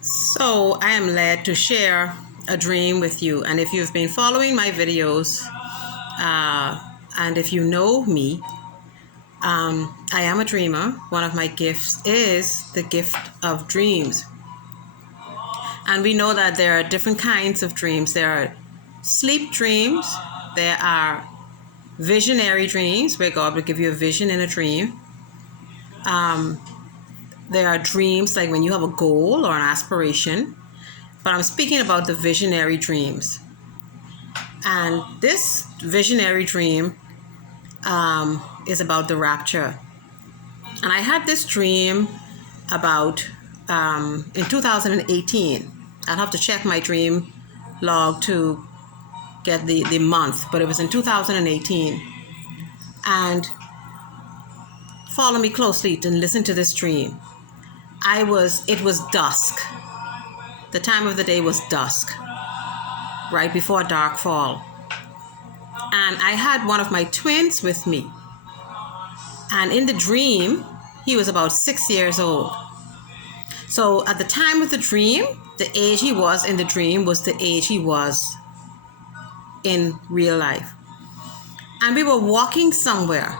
So I am led to share a dream with you. And if you've been following my videos, and if you know me, I am a dreamer. One of my gifts is the gift of dreams. And we know that there are different kinds of dreams. There are sleep dreams. There are visionary dreams, where God will give you a vision in a dream. There are dreams like when you have a goal or an aspiration. But I'm speaking about the visionary dreams. And this visionary dream is about the rapture. And I had this dream about in 2018. I'll have to check my dream log to get the month, but it was in 2018. And follow me closely and listen to this dream. It was dusk. The time of the day was dusk, right before dark fall. And I had one of my twins with me. And in the dream, he was about 6 years old. So at the time of the dream, the age he was in the dream was the age he was in real life. And we were walking somewhere.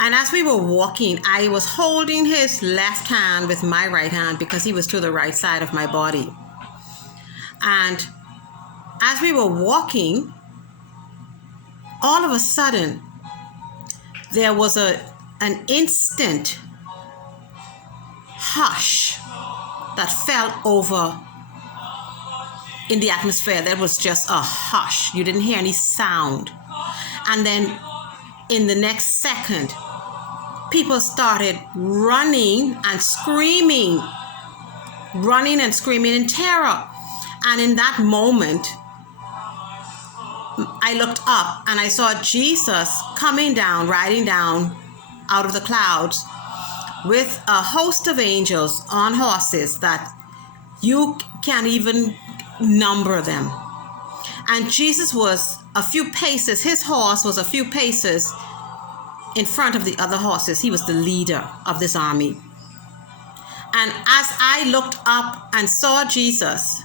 And as we were walking, I was holding his left hand with my right hand because he was to the right side of my body. And as we were walking, all of a sudden, there was an instant hush that fell over in the atmosphere. There was just a hush. You didn't hear any sound. And then in the next second, people started running and screaming in terror. And in that moment, I looked up and I saw Jesus coming down, riding down out of the clouds with a host of angels on horses that you can't even number them. And Jesus was a few paces, his horse was a few paces in front of the other horses. He was the leader of this army. And as I looked up and saw Jesus,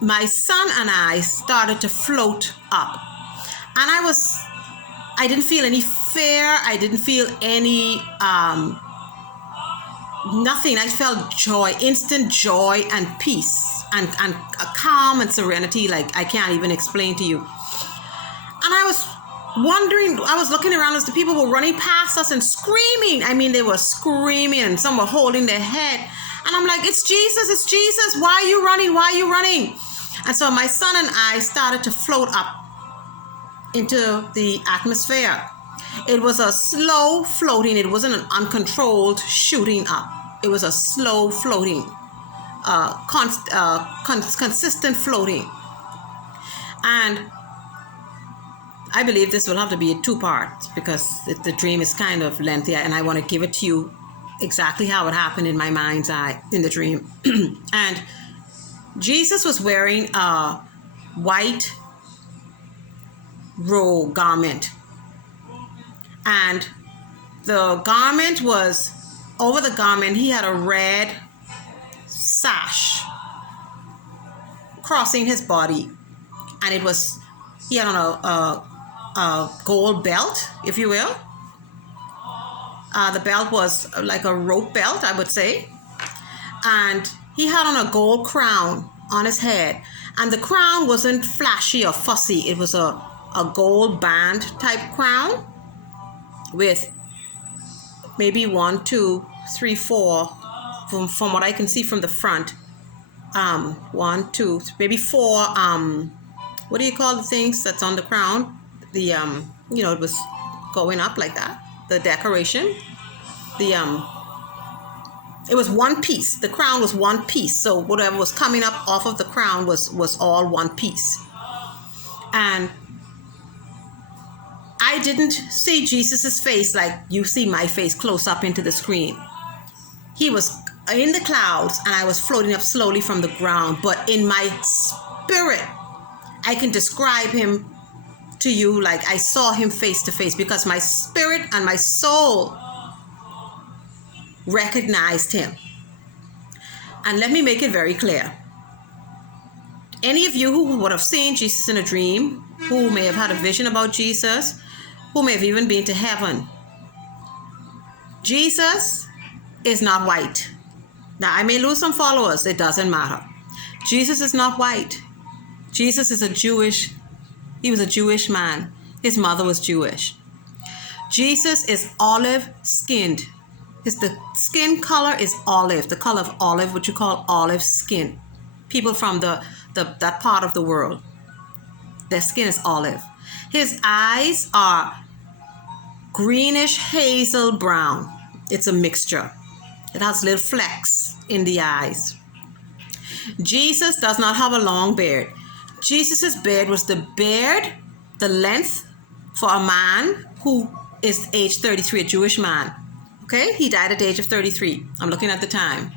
my son and I started to float up. And I didn't feel any fear. I didn't feel any, nothing. I felt joy, instant joy and peace and a calm and serenity like I can't even explain to you. And I was wondering, I was looking around as the people were running past us and screaming. I mean, they were screaming and some were holding their head. And I'm like, it's Jesus. Why are you running? And so my son and I started to float up into the atmosphere. It was a slow floating. It wasn't an uncontrolled shooting up. It was a slow floating, consistent floating. And I believe this will have to be in 2 parts because the dream is kind of lengthy and I want to give it to you exactly how it happened in my mind's eye in the dream. And Jesus was wearing a white robe garment. And the garment was, over the garment, he had a red sash crossing his body. And he had on a gold belt, if you will. The belt was like a rope belt, I would say. And he had on a gold crown on his head. And the crown wasn't flashy or fussy. It was a gold band type crown with maybe 1, 2, 3, 4, from what I can see from the front. 1, 2, maybe 4, what do you call the things that's on the crown? The, it was going up like that. The decoration. It was one piece. The crown was one piece. So whatever was coming up off of the crown was all one piece. And I didn't see Jesus's face like you see my face close up into the screen. He was in the clouds and I was floating up slowly from the ground. But in my spirit, I can describe him to you like I saw him face to face because my spirit and my soul recognized him. And let me make it very clear. Any of you who would have seen Jesus in a dream, who may have had a vision about Jesus, who may have even been to heaven, Jesus is not white. Now, I may lose some followers. It doesn't matter. Jesus is not white. Jesus is he was a Jewish man. His mother was Jewish. Jesus is olive skinned. The skin color is olive, the color of olive, what you call olive skin. People from that part of the world, their skin is olive. His eyes are greenish hazel brown. It's a mixture. It has little flecks in the eyes. Jesus does not have a long beard. Jesus's beard was the length for a man who is age 33, a Jewish man. Okay, he died at the age of 33. I'm looking at the time.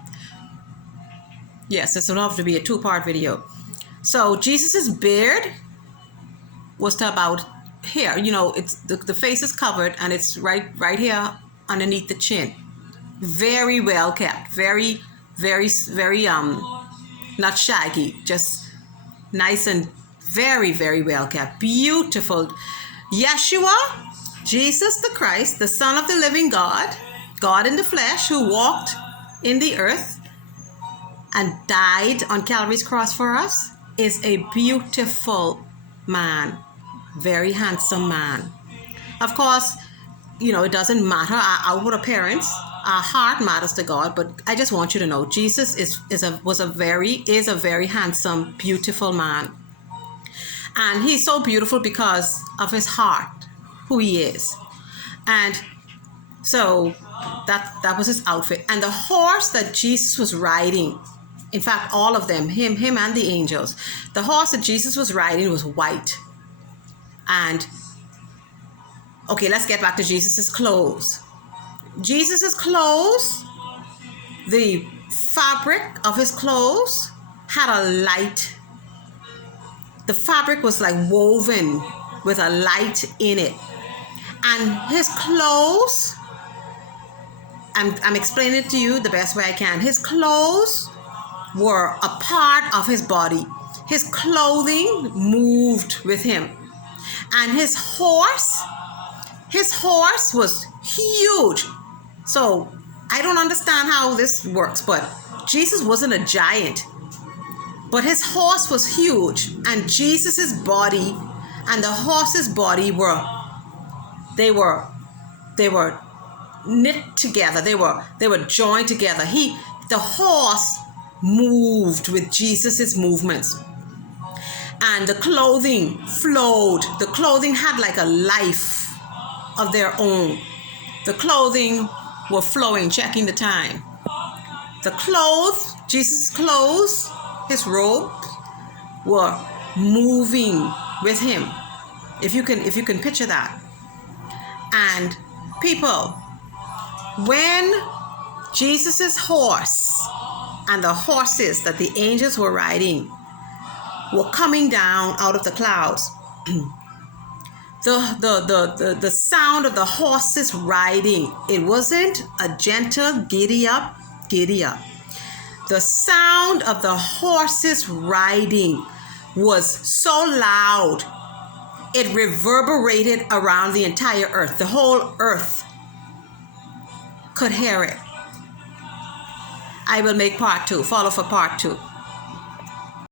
Yes, this will have to be a 2-part video. So Jesus's beard was to about here. It's the face is covered and it's right here underneath the chin. Very well kept. Very, very, very not shaggy, just nice and very, very well kept. Beautiful. Yeshua, Jesus the Christ, the Son of the living God, God in the flesh, who walked in the earth and died on Calvary's cross for us, is a beautiful man. Very handsome man. Of course, it doesn't matter our outward appearance. Our heart matters to God, but I just want you to know Jesus is a very handsome, beautiful man. And he's so beautiful because of his heart, who he is. And so that was his outfit. And the horse that Jesus was riding, in fact, all of them, him and the angels, the horse that Jesus was riding was white. And okay, let's get back to Jesus's clothes. Jesus's clothes, the fabric of his clothes had a light. The fabric was like woven with a light in it. And his clothes, I'm explaining it to you the best way I can. His clothes were a part of his body. His clothing moved with him. And his horse was huge. So I don't understand how this works, but Jesus wasn't a giant. But his horse was huge, and Jesus's body and the horse's body were knit together. They were joined together. The horse moved with Jesus's movements. And the clothing flowed. The clothing had like a life of their own. The clothing were flowing, checking the time. Jesus' clothes, his robes, were moving with him. If you can picture that. And people, when Jesus' horse and the horses that the angels were riding were coming down out of the clouds, the sound of the horses riding, it wasn't a gentle giddy up. The sound of the horses riding was so loud, it reverberated around the entire earth. The whole earth could hear it. I will make part 2. Follow for part 2.